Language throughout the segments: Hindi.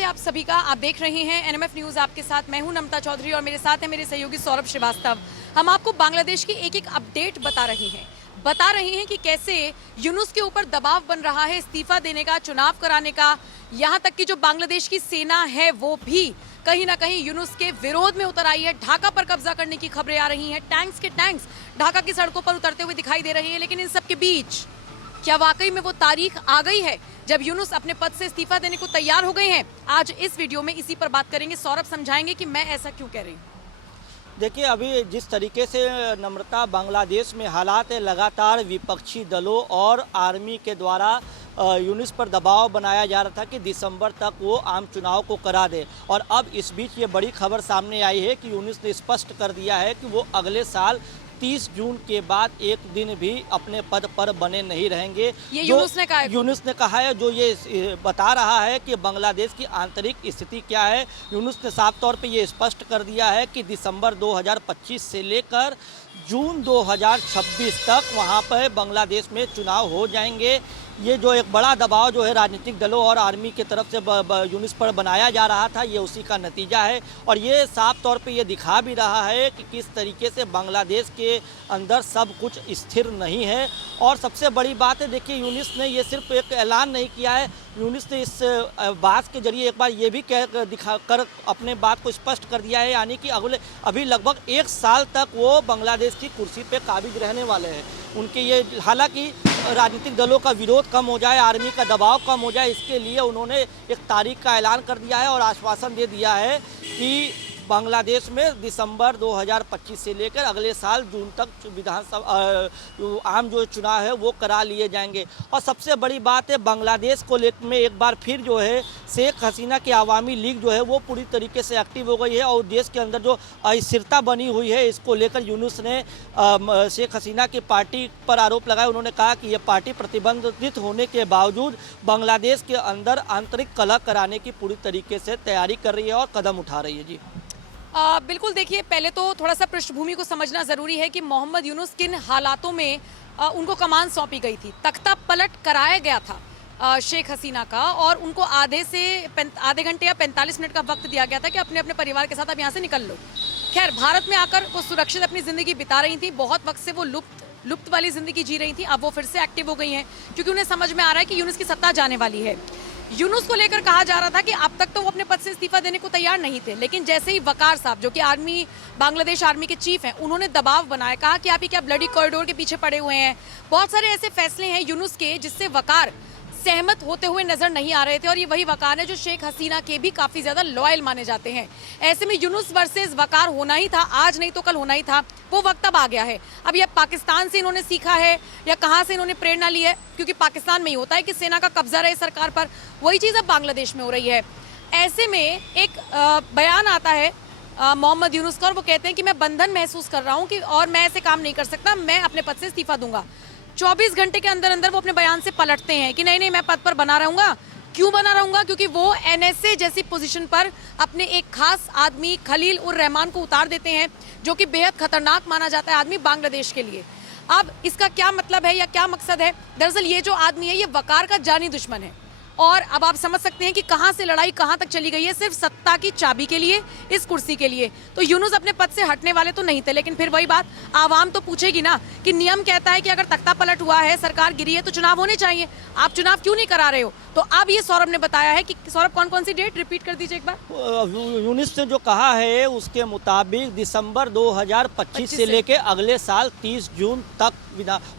स्वागत है आप सभी का। आप देख रहे हैं एनएमएफ न्यूज, आपके साथ मैं हूं नम्रता चौधरी और मेरे साथ है मेरे सहयोगी सौरभ श्रीवास्तव। हम आपको बांग्लादेश की एक एक अपडेट बता रहे हैं कि कैसे यूनुस के ऊपर दबाव बन रहा है इस्तीफा देने का, चुनाव कराने का। यहाँ तक कि जो बांग्लादेश की सेना है वो भी कहीं ना कहीं यूनुस के विरोध में उतर आई है। ढाका पर कब्जा करने की खबरें आ रही हैं। टैंक्स के टैंक्स ढाका की सड़कों पर उतरते हुए दिखाई दे रहे हैं। लेकिन इन सब के बीच क्या वाकई में वो तारीख आ गई है जब यूनुस अपने पद से इस्तीफा देने को तैयार हो गए हैं? आज इस वीडियो में इसी पर बात करेंगे। सौरभ समझाएंगे कि मैं ऐसा क्यों कह रही हूँ। देखिए, अभी जिस तरीके से नम्रता बांग्लादेश में हालात है, लगातार विपक्षी दलों और आर्मी के द्वारा यूनुस पर दबाव बनाया जा रहा था कि दिसंबर तक वो आम चुनाव को करा दे। और अब इस बीच ये बड़ी खबर सामने आई है कि यूनुस ने स्पष्ट कर दिया है कि वो अगले साल 30 जून के बाद एक दिन भी अपने पद पर बने नहीं रहेंगे। ये यूनुस ने कहा है जो ये बता रहा है कि बांग्लादेश की आंतरिक स्थिति क्या है। यूनुस ने साफ तौर पे ये स्पष्ट कर दिया है कि दिसंबर 2025 से लेकर जून 2026 तक वहाँ पर बांग्लादेश में चुनाव हो जाएंगे। ये जो एक बड़ा दबाव जो है राजनीतिक दलों और आर्मी की तरफ से यूनुस पर बनाया जा रहा था, ये उसी का नतीजा है। और ये साफ तौर पे ये दिखा भी रहा है कि किस तरीके से बांग्लादेश के अंदर सब कुछ स्थिर नहीं है। और सबसे बड़ी बात है, देखिए, यूनुस ने ये सिर्फ एक ऐलान नहीं किया है। यूनुस ने इस बात के जरिए एक बार ये भी दिखाकर अपने बात को स्पष्ट कर दिया है, यानी कि अभी लगभग 1 साल तक वो बांग्लादेश की कुर्सी पे काबिज रहने वाले हैं। उनके ये, हालांकि राजनीतिक दलों का विरोध कम हो जाए, आर्मी का दबाव कम हो जाए, इसके लिए उन्होंने एक तारीख का ऐलान कर दिया है और आश्वासन दे दिया है कि बांग्लादेश में दिसंबर 2025 से लेकर अगले साल जून तक विधानसभा आम जो चुनाव है वो करा लिए जाएंगे। और सबसे बड़ी बात है, बांग्लादेश को लेकर में एक बार फिर जो है शेख हसीना की अवामी लीग जो है वो पूरी तरीके से एक्टिव हो गई है। और देश के अंदर जो अस्थिरता बनी हुई है, इसको लेकर यूनुस ने शेख हसीना की पार्टी पर आरोप लगाया। उन्होंने कहा कि ये पार्टी प्रतिबंधित होने के बावजूद बांग्लादेश के अंदर आंतरिक कलह कराने की पूरी तरीके से तैयारी कर रही है और कदम उठा रही है। जी बिल्कुल, देखिए, पहले तो थोड़ा सा पृष्ठभूमि को समझना जरूरी है कि मोहम्मद यूनुस किन हालातों में उनको कमान सौंपी गई थी। तख्ता पलट कराया गया था शेख हसीना का और उनको आधे घंटे या 45 मिनट का वक्त दिया गया था कि अपने अपने परिवार के साथ अब यहाँ से निकल लो। खैर, भारत में आकर वो सुरक्षित अपनी जिंदगी बिता रही थी। बहुत वक्त से वो लुप्त वाली जिंदगी जी रही थी। अब वो फिर से एक्टिव हो गई हैं क्योंकि उन्हें समझ में आ रहा है कि यूनुस की सत्ता जाने वाली है। यूनुस को लेकर कहा जा रहा था कि अब तक तो वो अपने पद से इस्तीफा देने को तैयार नहीं थे, लेकिन जैसे ही वकार साहब, जो कि बांग्लादेश आर्मी के चीफ हैं, उन्होंने दबाव बनाया, कहा कि आप ही क्या ब्लडी कॉरिडोर के पीछे पड़े हुए हैं। बहुत सारे ऐसे फैसले हैं यूनुस के जिससे वकार सहमत होते हुए नजर नहीं आ रहे थे। और ये वही वकार है जो शेख हसीना के भी काफी ज्यादा लॉयल माने जाते हैं। ऐसे में यूनुस वर्सेस वकार होना ही था, आज नहीं तो कल होना ही था। वो वक्त अब आ गया है। अब ये पाकिस्तान से इन्होंने सीखा है या कहाँ से इन्होंने प्रेरणा ली है, क्योंकि पाकिस्तान में ही होता है कि सेना का कब्जा रहे सरकार पर। वही चीज अब बांग्लादेश में हो रही है। ऐसे में एक बयान आता है मोहम्मद यूनुस का और वो कहते हैं कि मैं बंधन महसूस कर रहा हूँ कि और मैं ऐसे काम नहीं कर सकता, मैं अपने पद से इस्तीफा दूंगा। 24 घंटे के अंदर अंदर वो अपने बयान से पलटते हैं कि नहीं, मैं पद पर बना रहूंगा। क्यों बना रहूंगा? क्योंकि वो एनएसए जैसी पोजीशन पर अपने एक खास आदमी खलील उर रहमान को उतार देते हैं, जो कि बेहद खतरनाक माना जाता है आदमी बांग्लादेश के लिए। अब इसका क्या मतलब है या क्या मकसद है? दरअसल ये जो आदमी है, ये वकार का जानी दुश्मन है। और अब आप समझ सकते हैं कि कहां से लड़ाई कहां तक चली गई है, सिर्फ सत्ता की चाबी के लिए, इस कुर्सी के लिए। तो यूनुस अपने पद से हटने वाले तो नहीं थे, लेकिन फिर वही बात, आवाम तो पूछेगी ना कि नियम कहता है कि अगर तख्ता पलट हुआ है, सरकार गिरी है, तो चुनाव होने चाहिए। आप चुनाव क्यों नहीं करा रहे हो? तो अब ये सौरभ ने बताया है कि सौरभ, कौन कौन सी डेट रिपीट कर दीजिए एक बार। यूनुस ने जो कहा है उसके मुताबिक दिसंबर 2025 से लेके अगले साल 30 जून तक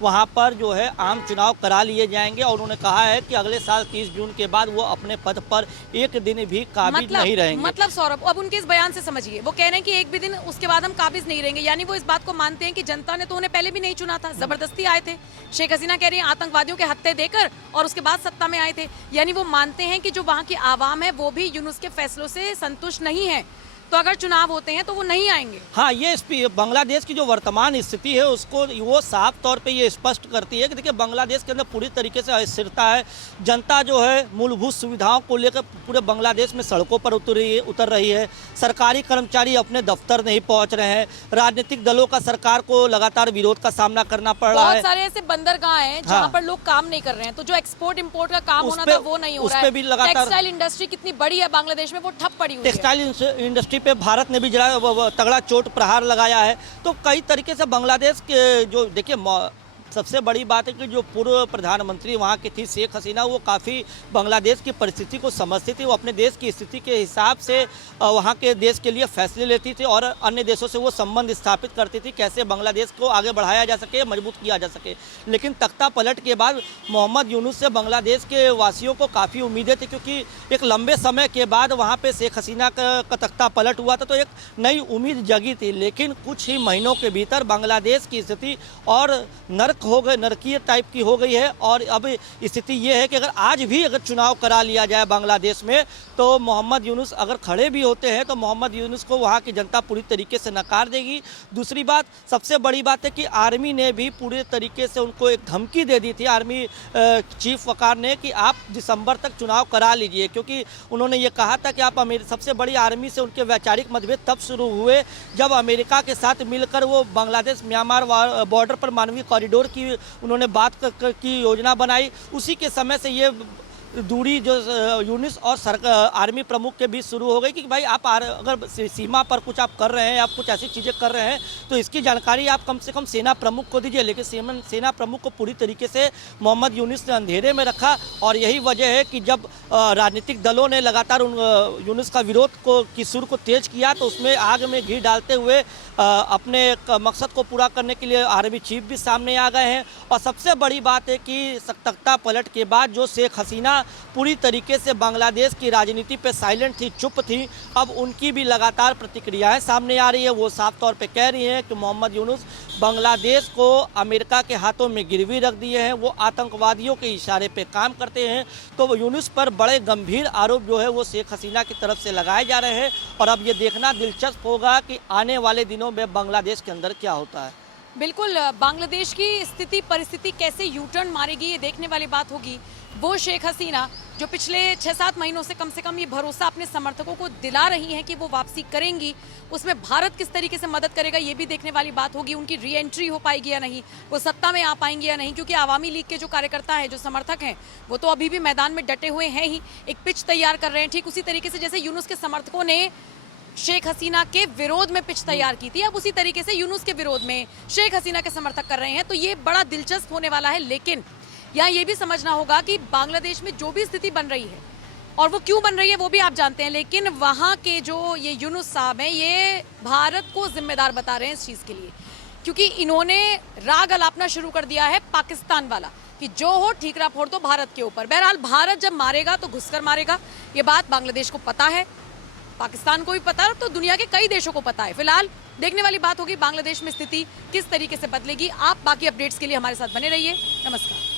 वहाँ पर जो है आम चुनाव करा लिए जाएंगे। और उन्होंने कहा है कि अगले साल 30 जून के बाद वो अपने पद पर एक दिन भी काबिज नहीं रहेंगे। मतलब सौरभ, अब उनके इस बयान से समझिए, वो कह रहे हैं कि एक भी दिन उसके बाद हम काबिज नहीं रहेंगे। यानी वो इस बात को मानते हैं कि जनता ने तो उन्हें पहले भी नहीं चुना था, जबरदस्ती आए थे। शेख हसीना कह रही है आतंकवादियों के हत्थे देकर और उसके बाद सत्ता में आए थे। यानी वो मानते हैं कि जो वहाँ की आवाम है वो भी यूनुस के फैसलों से संतुष्ट नहीं है। तो अगर चुनाव होते हैं तो वो नहीं आएंगे। हाँ, ये बांग्लादेश की जो वर्तमान स्थिति है उसको वो साफ तौर पे ये स्पष्ट करती है कि देखिए बांग्लादेश के अंदर पूरी तरीके से अस्थिरता है। जनता जो है मूलभूत सुविधाओं को लेकर पूरे बांग्लादेश में सड़कों पर उतर रही है। सरकारी कर्मचारी अपने दफ्तर नहीं पहुंच रहे हैं। राजनीतिक दलों का सरकार को लगातार विरोध का सामना करना पड़ रहा है। बहुत सारे ऐसे बंदरगाह हैं जहाँ पर लोग काम नहीं कर रहे हैं, तो जो एक्सपोर्ट इंपोर्ट का काम होना था वो नहीं हो रहा है। टेक्सटाइल इंडस्ट्री कितनी बड़ी है बांग्लादेश में, वो ठप पड़ी हुई है। टेक्सटाइल इंडस्ट्री पे भारत ने भी जरा तगड़ा चोट प्रहार लगाया है। तो कई तरीके से बांग्लादेश के जो देखिए सबसे बड़ी बात है कि जो पूर्व प्रधानमंत्री वहाँ की थी शेख हसीना, वो काफ़ी बांग्लादेश की परिस्थिति को समझती थी। वो अपने देश की स्थिति के हिसाब से वहाँ के देश के लिए फैसले लेती थी और अन्य देशों से वो संबंध स्थापित करती थी, कैसे बांग्लादेश को आगे बढ़ाया जा सके, मजबूत किया जा सके। लेकिन तख्ता पलट के बाद मोहम्मद यूनुस से बांग्लादेश के वासियों को काफ़ी उम्मीदें थी, क्योंकि एक लंबे समय के बाद वहाँ पर शेख हसीना का तख्ता पलट हुआ था, तो एक नई उम्मीद जगी थी। लेकिन कुछ ही महीनों के भीतर बांग्लादेश की स्थिति और नरकीय टाइप की हो गई है। और अब स्थिति ये है कि अगर चुनाव करा लिया जाए बांग्लादेश में, तो मोहम्मद यूनुस अगर खड़े भी होते हैं तो मोहम्मद यूनुस को वहाँ की जनता पूरी तरीके से नकार देगी। दूसरी बात, सबसे बड़ी बात है कि आर्मी ने भी पूरे तरीके से उनको एक धमकी दे दी थी, आर्मी चीफ वकार ने, कि आप दिसंबर तक चुनाव करा लीजिए, क्योंकि उन्होंने ये कहा था कि आप सबसे बड़ी आर्मी से उनके वैचारिक मतभेद तब शुरू हुए जब अमेरिका के साथ मिलकर वो बांग्लादेश म्यांमार बॉर्डर पर मानवीय कॉरिडोर की उन्होंने बात की योजना बनाई। उसी के समय से ये दूरी जो यूनुस और आर्मी प्रमुख के बीच शुरू हो गई कि भाई आप अगर सीमा पर कुछ आप कर रहे हैं, आप कुछ ऐसी चीज़ें कर रहे हैं, तो इसकी जानकारी आप कम से कम सेना प्रमुख को दीजिए। लेकिन सेना प्रमुख को पूरी तरीके से मोहम्मद यूनुस ने अंधेरे में रखा। और यही वजह है कि जब राजनीतिक दलों ने लगातार यूनुस का विरोध की सुर को तेज किया, तो उसमें आग में घी डालते हुए अपने मकसद को पूरा करने के लिए आर्मी चीफ भी सामने आ गए हैं। और सबसे बड़ी बात है कि तख्ता पलट के बाद जो शेख हसीना पूरी तरीके से बांग्लादेश की राजनीति पे साइलेंट थी, चुप थी, अब उनकी भी लगातार प्रतिक्रियाएं सामने आ रही है। वो साफ तौर पे कह रही हैं कि मोहम्मद यूनुस बांग्लादेश को अमेरिका के हाथों में गिरवी रख दिए हैं, वो आतंकवादियों के इशारे पे काम करते हैं। तो यूनुस पर बड़े गंभीर आरोप जो है वो शेख हसीना की तरफ से लगाए जा रहे हैं। और अब ये देखना दिलचस्प होगा कि आने वाले दिनों में बांग्लादेश के अंदर क्या होता है। बिल्कुल, बांग्लादेश की स्थिति परिस्थिति कैसे यू टर्न मारेगी ये देखने वाली बात होगी। वो शेख हसीना जो पिछले 6-7 महीनों से कम ये भरोसा अपने समर्थकों को दिला रही हैं कि वो वापसी करेंगी, उसमें भारत किस तरीके से मदद करेगा ये भी देखने वाली बात होगी। उनकी री एंट्री हो पाएगी या नहीं, वो सत्ता में आ पाएंगे या नहीं, क्योंकि आवामी लीग के जो कार्यकर्ता हैं, जो समर्थक हैं, वो तो अभी भी मैदान में डटे हुए हैं ही, एक पिच तैयार कर रहे हैं। ठीक उसी तरीके से जैसे यूनुस के समर्थकों ने शेख हसीना के विरोध में पिच तैयार की थी, अब उसी तरीके से यूनुस के विरोध में शेख हसीना के समर्थक कर रहे हैं। तो ये बड़ा दिलचस्प होने वाला है। लेकिन यहाँ ये भी समझना होगा कि बांग्लादेश में जो भी स्थिति बन रही है और वो क्यों बन रही है वो भी आप जानते हैं, लेकिन वहाँ के जो ये यूनुस साहब हैं, ये भारत को जिम्मेदार बता रहे हैं इस चीज़ के लिए, क्योंकि इन्होंने राग अलापना शुरू कर दिया है पाकिस्तान वाला कि जो हो ठीकरा फोड़ दो भारत के ऊपर। बहरहाल भारत जब मारेगा तो घुसकर मारेगा, ये बात बांग्लादेश को पता है, पाकिस्तान को भी पता है, तो दुनिया के कई देशों को पता है। फिलहाल देखने वाली बात होगी बांग्लादेश में स्थिति किस तरीके से बदलेगी। आप बाकी अपडेट्स के लिए हमारे साथ बने रहिए। नमस्कार।